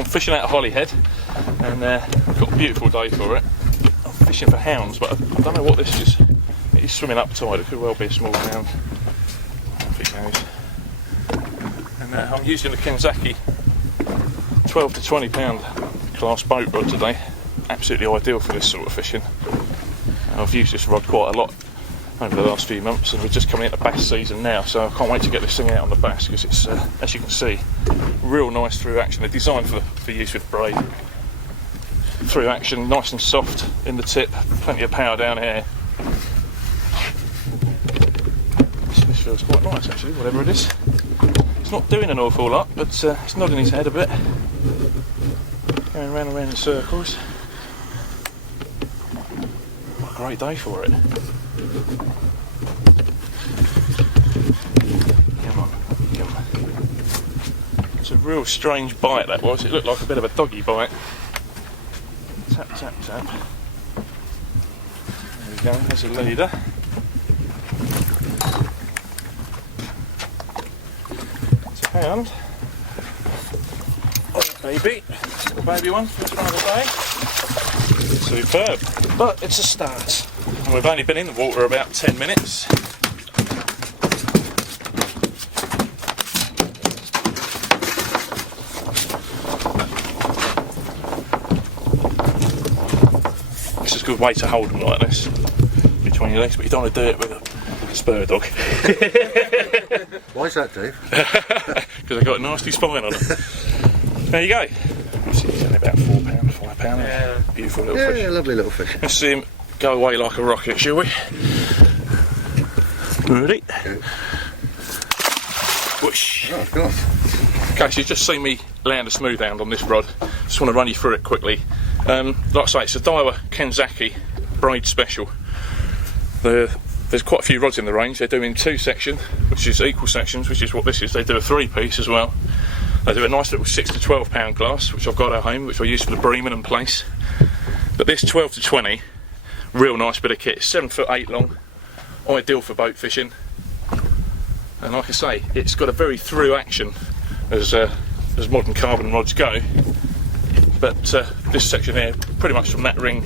I'm fishing out of Holyhead, and I've got a beautiful day for it. I'm fishing for hounds, but I don't know what this is. It is swimming up tide. It could well be a small hound. Off it goes. And I'm using the Kenzaki 12 to 20 pound class boat rod today. Absolutely ideal for this sort of fishing. I've used this rod quite a lot over the last few months, and we're just coming into bass season now, so I can't wait to get this thing out on the bass, because it's, as you can see, real nice through action. They're designed for use with braid. Through action, nice and soft in the tip, plenty of power down here. This feels quite nice actually, whatever it is. It's not doing an awful lot, but it's nodding his head a bit. Going round and round in circles. What a great day for it. It's a real strange bite that was. It looked like a bit of a doggy bite. Tap, tap, tap. There we go, there's a leader. It's a hound. Oh, baby. Little baby one for another day. Superb. But it's a start. And we've only been in the water about 10 minutes. It's a good way to hold them like this between your legs, but you don't want to do it with a spur dog. Why is that, Dave? Because I've got a nasty spine on it. There you go. It's only about £4, £5. Yeah. Beautiful little fish. Yeah, lovely little fish. Let's see him go away like a rocket, shall we? Ready? Okay. Whoosh. Oh, of course. Okay, so you've just seen me land a smoothhound on this rod. Just want to run you through it quickly. Like I say, it's a Daiwa Kenzaki Braid special. There's quite a few rods in the range. They're doing 2 section, which is equal sections, which is what this is. They do a 3-piece as well. They do a nice little 6 to 12 pound class, which I've got at home, which I use for the breaming and place. But this 12 to 20, real nice bit of kit. It's 7'8" long, ideal for boat fishing. And like I say, it's got a very through action as modern carbon rods go. But this section here, pretty much from that ring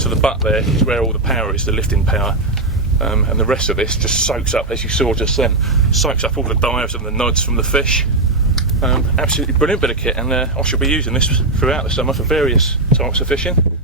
to the butt there, is where all the power is, the lifting power. And the rest of this just soaks up, as you saw just then, soaks up all the dives and the nods from the fish. Absolutely brilliant bit of kit, and I shall be using this throughout the summer for various types of fishing.